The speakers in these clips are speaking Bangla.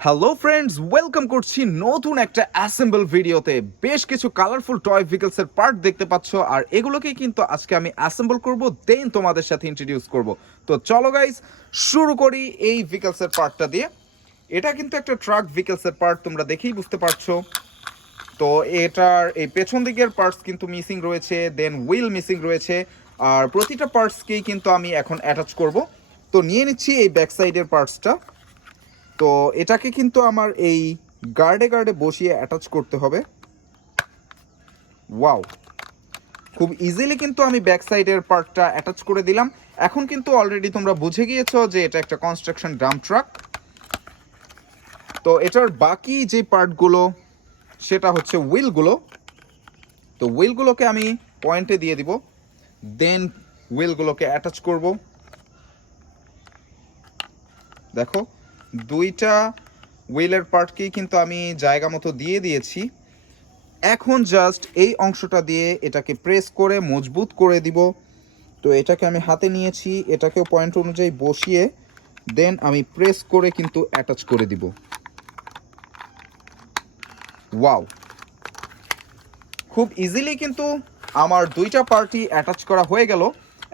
হ্যালো ফ্রেন্ডস, ওয়েলকাম করছি নতুন একটা অ্যাসেম্বল ভিডিওতে। বেশ কিছু কালারফুল টয় ভেহিকলসের পার্ট দেখতে পাচ্ছ, আর এগুলোকেই কিন্তু আজকে আমি অ্যাসেম্বল করব, দেন তোমাদের সাথে ইন্ট্রোডিউস করব। তো চলো গাইজ, শুরু করি এই ভেহিকলসের পার্টটা দিয়ে। এটা কিন্তু একটা ট্রাক ভেহিকলসের পার্ট, তোমরা দেখেই বুঝতে পারছো। তো এটার এই পেছন দিকের পার্টস কিন্তু মিসিং রয়েছে, দেন হুইল মিসিং রয়েছে, আর প্রতিটা পার্টসকেই কিন্তু আমি এখন অ্যাটাচ করব। তো নিয়ে নিচ্ছি এই ব্যাক সাইডের পার্টসটা। তো এটাকে কিন্তু আমার এই গার্ডে গার্ডে বসিয়ে অ্যাটাচ করতে হবে। ওয়াও, খুব ইজিলি কিন্তু আমি ব্যাক সাইডের পার্টটা অ্যাটাচ করে দিলাম। এখন কিন্তু অলরেডি তোমরা বুঝে গিয়েছো যে এটা একটা কনস্ট্রাকশন ডাম্প ট্রাক। তো এটার বাকি যে পার্টগুলো সেটা হচ্ছে হুইলগুলো। তো হুইলগুলোকে আমি পয়েন্টে দিয়ে দিব, দেন হুইলগুলোকে অ্যাটাচ করব। দেখো, দুইটা হুইলের পার্টকেই কিন্তু আমি জায়গা মতো দিয়ে দিয়েছি। এখন জাস্ট এই অংশটা দিয়ে এটাকে প্রেস করে মজবুত করে দিব। তো এটাকে আমি হাতে নিয়েছি, এটাকেও পয়েন্ট অনুযায়ী বসিয়ে দেন আমি প্রেস করে কিন্তু অ্যাটাচ করে দিব। ওয়াও, খুব ইজিলি কিন্তু আমার দুইটা পার্টি অ্যাটাচ করা হয়ে গেল।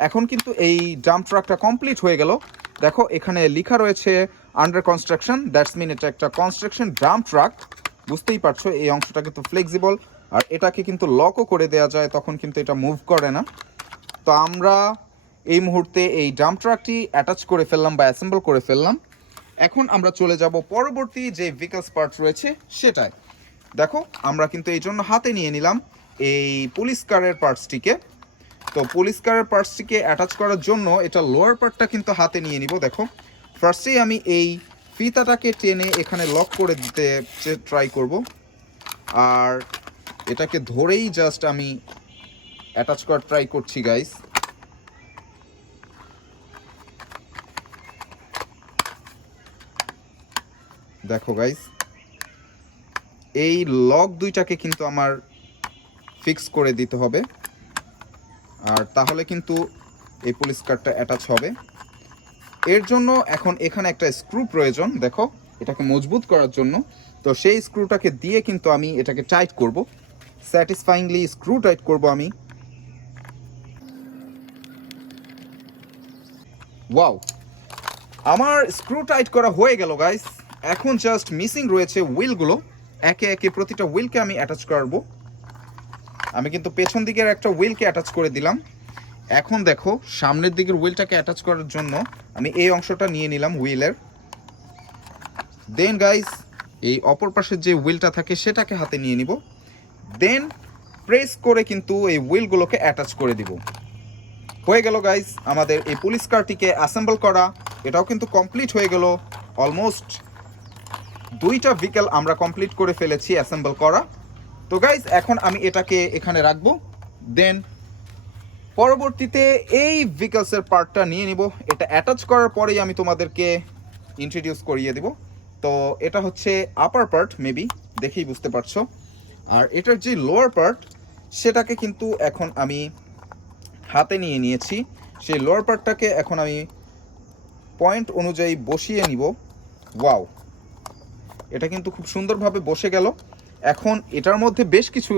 এখন কিন্তু এই ডাম্প ট্রাকটা কমপ্লিট হয়ে গেল। দেখো, এখানে লেখা রয়েছে আন্ডার কনস্ট্রাকশন, দ্যাটস মিন এটা একটা কনস্ট্রাকশন ডাম্প ট্রাক। বুঝতেই পারছো এই অংশটা কিন্তু ফ্লেক্সিবল, আর এটাকে কিন্তু লকও করে দেওয়া যায়, তখন কিন্তু এটা মুভ করে না। তো আমরা এই মুহূর্তে এই ডাম্প ট্রাকটি অ্যাটাচ করে ফেললাম বা অ্যাসেম্বল করে ফেললাম। এখন আমরা চলে যাব পরবর্তী যে ভেহিকলস পার্ট রয়েছে সেটায়। দেখো, আমরা কিন্তু এই জন্য হাতে নিয়ে নিলাম এই পুলিশ কারের পার্টসটিকে। তো পুলিশ কারের পার্টসটিকে অ্যাটাচ করার জন্য এটা লোয়ার পার্টটা কিন্তু হাতে নিয়ে নিব। দেখো, ফার্স্টেই আমি এই ফিতাটাকে টেনে এখানে লক করে দিতে ট্রাই করব, আর এটাকে ধরেই জাস্ট আমি অ্যাটাচ করার ট্রাই করছি গাইস। দেখো গাইস, এই লক দুইটাকে কিন্তু আমার ফিক্স করে দিতে হবে, আর তাহলে কিন্তু এই পুলিশ কারটা অ্যাটাচ হবে। এর জন্য এখন এখানে একটা স্ক্রু প্রয়োজন, দেখো, এটাকে মজবুত করার জন্য। তো সেই স্ক্রুটাকে দিয়ে কিন্তু আমি এটাকে টাইট করব, স্যাটিসফাইংলি স্ক্রু টাইট করব আমি। ওয়াও, আমার স্ক্রু টাইট করা হয়ে গেল গাইস। এখন জাস্ট মিসিং রয়েছে হুইলগুলো। একে একে প্রতিটা হুইলকে আমি অ্যাটাচ করব। আমি কিন্তু পেছন দিকের একটা হুইলকে অ্যাটাচ করে দিলাম। এখন দেখো, সামনের দিকের হুইলটাকে অ্যাটাচ করার জন্য আমি এই অংশটা নিয়ে নিলাম হুইলের। দেন গাইস, এই অপর পাশের যে হুইলটা থাকে সেটাকে হাতে নিয়ে নিব, দেন প্রেস করে কিন্তু এই হুইলগুলোকে অ্যাটাচ করে দিব। হয়ে গেল গাইস আমাদের এই পুলিশ কারটিকে অ্যাসেম্বল করা। এটাও কিন্তু কমপ্লিট হয়ে গেল। অলমোস্ট দুইটা ভেহিকল আমরা কমপ্লিট করে ফেলেছি অ্যাসেম্বল করা। তো গাইস, এখন আমি এটাকে এখানে রাখবো, দেন পরবর্তীতে এই ভেহিকলসের পার্টটা নিয়ে নিব। এটা অ্যাটাচ করার পরেই আমি তোমাদেরকে ইন্ট্রোডিউস করিয়ে দিব। তো এটা হচ্ছে আপার পার্ট, মেবি দেখেই বুঝতে পারছো। আর এটার যে লোয়ার পার্ট সেটাকে কিন্তু এখন আমি হাতে নিয়ে নিয়েছি। সেই লোয়ার পার্টটাকে এখন আমি পয়েন্ট অনুযায়ী বসিয়ে নিব। ওয়াও, এটা কিন্তু খুব সুন্দরভাবে বসে গেল। এখন এটার মধ্যে বেশ কিছু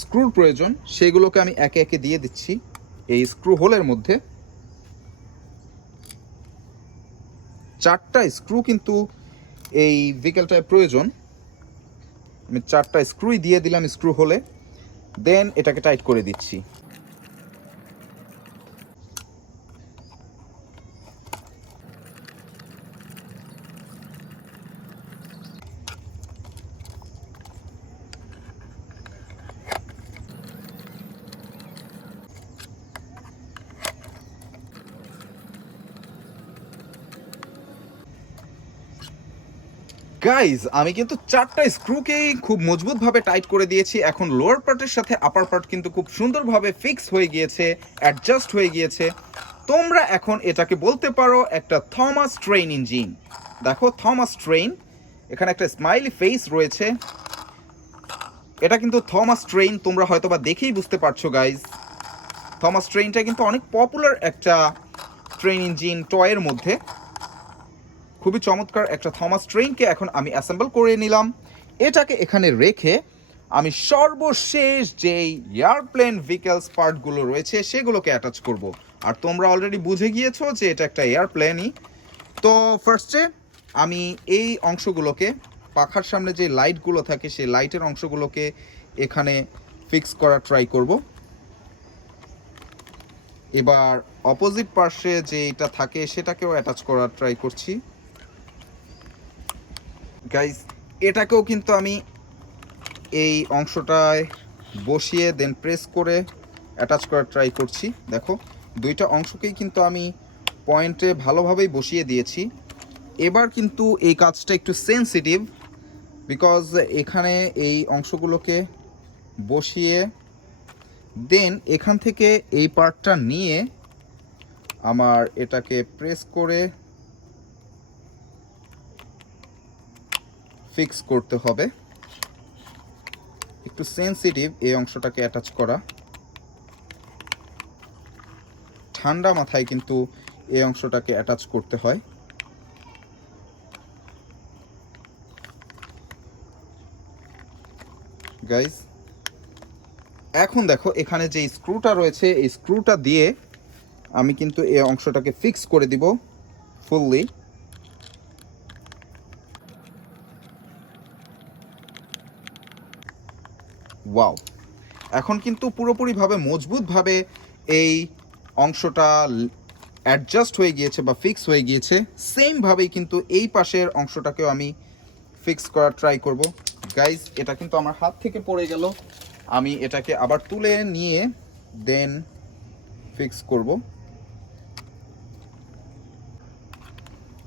স্ক্রুর প্রয়োজন, সেগুলোকে আমি একে একে দিয়ে দিচ্ছি এই স্ক্রু হোলের মধ্যে। 4টা স্ক্রু কিন্তু এই ভেহিকলটায় প্রয়োজন। আমি 4টা স্ক্রুই দিয়ে দিলাম স্ক্রু হোলে, দেন এটাকে টাইট করে দিচ্ছি। গাইজ, আমি কিন্তু 4টা স্ক্রুকেই খুব মজবুতভাবে টাইট করে দিয়েছি। এখন লোয়ার পার্টের সাথে আপার পার্ট কিন্তু খুব সুন্দরভাবে ফিক্স হয়ে গিয়েছে, অ্যাডজাস্ট হয়ে গিয়েছে। তোমরা এখন এটাকে বলতে পারো একটা থমাস ট্রেন ইঞ্জিন। দেখো, থমাস ট্রেন, এখানে একটা স্মাইলি ফেস রয়েছে। এটা কিন্তু থমাস ট্রেন, তোমরা হয়তো বা দেখেই বুঝতে পারছো গাইজ। থমাস ট্রেনটা কিন্তু অনেক পপুলার একটা ট্রেন ইঞ্জিন টয়ের মধ্যে। খুবই চমৎকার একটা থমাস ট্রেনকে এখন আমি অ্যাসেম্বল করে নিলাম। এটাকে এখানে রেখে আমি সর্বশেষ যেই এয়ারপ্লেন ভেহিকলস পার্টগুলো রয়েছে সেগুলোকে অ্যাটাচ করব। আর তোমরা অলরেডি বুঝে গিয়েছো যে এটা একটা এয়ারপ্লেনই। তো ফার্স্টে আমি এই অংশগুলোকে, পাখার সামনে যে লাইটগুলো থাকে সেই লাইটের অংশগুলোকে এখানে ফিক্স করা ট্রাই করব। এবার অপোজিট পার্শ্বে যে এটা থাকে সেটাকেও অ্যাটাচ করার ট্রাই করছি। গাইজ এটাকেও কিন্তু আমি এই অংশটায় বসিয়ে দেন প্রেস করে অ্যাটাচ করার ট্রাই করছি। দেখো দুইটা অংশকেই কিন্তু আমি পয়েন্টে ভালোভাবেই বসিয়ে দিয়েছি। এবার কিন্তু এই কাজটা একটু সেন্সিটিভ, বিকজ এখানে এই অংশগুলোকে বসিয়ে দেন এখান থেকে এই পার্টটা নিয়ে আমার এটাকে প্রেস করে ফিক্স করতে হবে। একটু সেন্সিটিভ এই অংশটাকে অ্যাটাচ করা। ঠান্ডা মাথায় কিন্তু এই অংশটাকে অ্যাটাচ করতে হয়। গাইজ এখন দেখো এখানে যে স্ক্রুটা রয়েছে এই স্ক্রুটা দিয়ে আমি কিন্তু এই অংশটাকে ফিক্স করে দিব ফুললি। ওয়াও, এখন কিন্তু পুরোপুরিভাবে মজবুতভাবে এই অংশটা অ্যাডজাস্ট হয়ে গিয়েছে বা ফিক্স হয়ে গিয়েছে। সেমভাবেই কিন্তু এই পাশের অংশটাকেও আমি ফিক্স করার ট্রাই করব। গাইজ এটা কিন্তু আমার হাত থেকে পড়ে গেল, আমি এটাকে আবার তুলে নিয়ে দেন ফিক্স করব।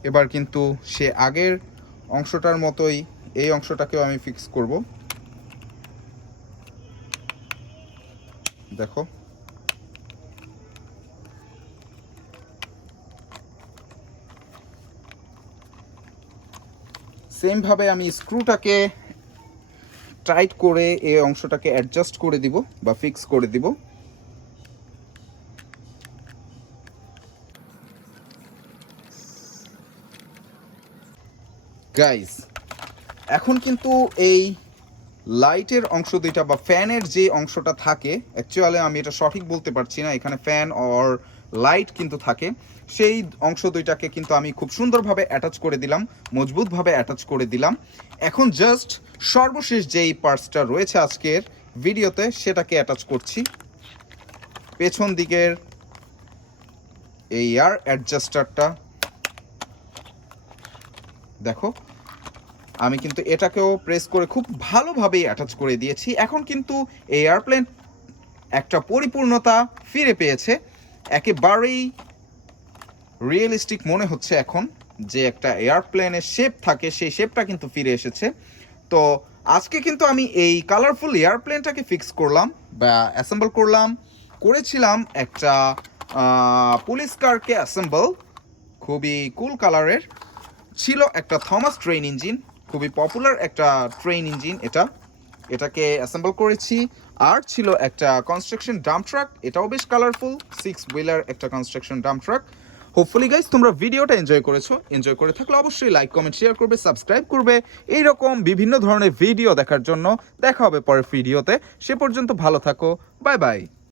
এবার কিন্তু সে আগের অংশটার মতোই এই অংশটাকেও আমি ফিক্স করব। দেখো সেমভাবে আমি স্ক্রুটাকে টাইট করে এই অংশটাকে অ্যাডজাস্ট করে দিব বা ফিক্স করে দিব। গাইস এখন কিন্তু এই লাইটের অংশ দুইটা বা ফ্যানের যে অংশটা থাকে, অ্যাকচুয়ালি আমি এটা সঠিক বলতে পারছি না, এখানে ফ্যান অর লাইট কিন্তু থাকে, সেই অংশ দুইটাকে কিন্তু আমি খুব সুন্দরভাবে অ্যাটাচ করে দিলাম, মজবুতভাবে অ্যাটাচ করে দিলাম। এখন জাস্ট সর্বশেষ যেই পার্টসটা রয়েছে আজকের ভিডিওতে সেটাকে অ্যাটাচ করছি। পেছন দিকের এই এয়ার অ্যাডজাস্টারটা দেখো আমি কিন্তু এটাকেও প্রেস করে খুব ভালোভাবেই অ্যাটাচ করে দিয়েছি। এখন কিন্তু এই এয়ারপ্লেন একটা পরিপূর্ণতা ফিরে পেয়েছে, একেবারেই রিয়েলিস্টিক মনে হচ্ছে এখন, যে একটা এয়ারপ্লেনের শেপ থাকে সেই শেপটা কিন্তু ফিরে এসেছে। তো আজকে কিন্তু আমি এই কালারফুল এয়ারপ্লেনটাকে ফিক্স করলাম বা অ্যাসেম্বল করেছিলাম একটা পুলিশ কারকে অ্যাসেম্বল, খুবই কুল কালারের ছিল, একটা থমাস ট্রেন ইঞ্জিন, খুবই পপুলার একটা ট্রেন ইঞ্জিন এটাকে অ্যাসেম্বল করেছি। আর ছিল একটা কনস্ট্রাকশন ডাম্প ট্রাক, এটাও বেশ কালারফুল, 6 হুইলার একটা construction dump truck. Hopefully guys তোমরা ভিডিওটা এনজয় করেছো, এনজয় করে থাকলে অবশ্যই লাইক কমেন্ট শেয়ার করবে, সাবস্ক্রাইব করবে এইরকম বিভিন্ন ধরনের ভিডিও দেখার জন্য। দেখা হবে পরের ভিডিওতে, সে পর্যন্ত ভালো থাকো, বাই বাই।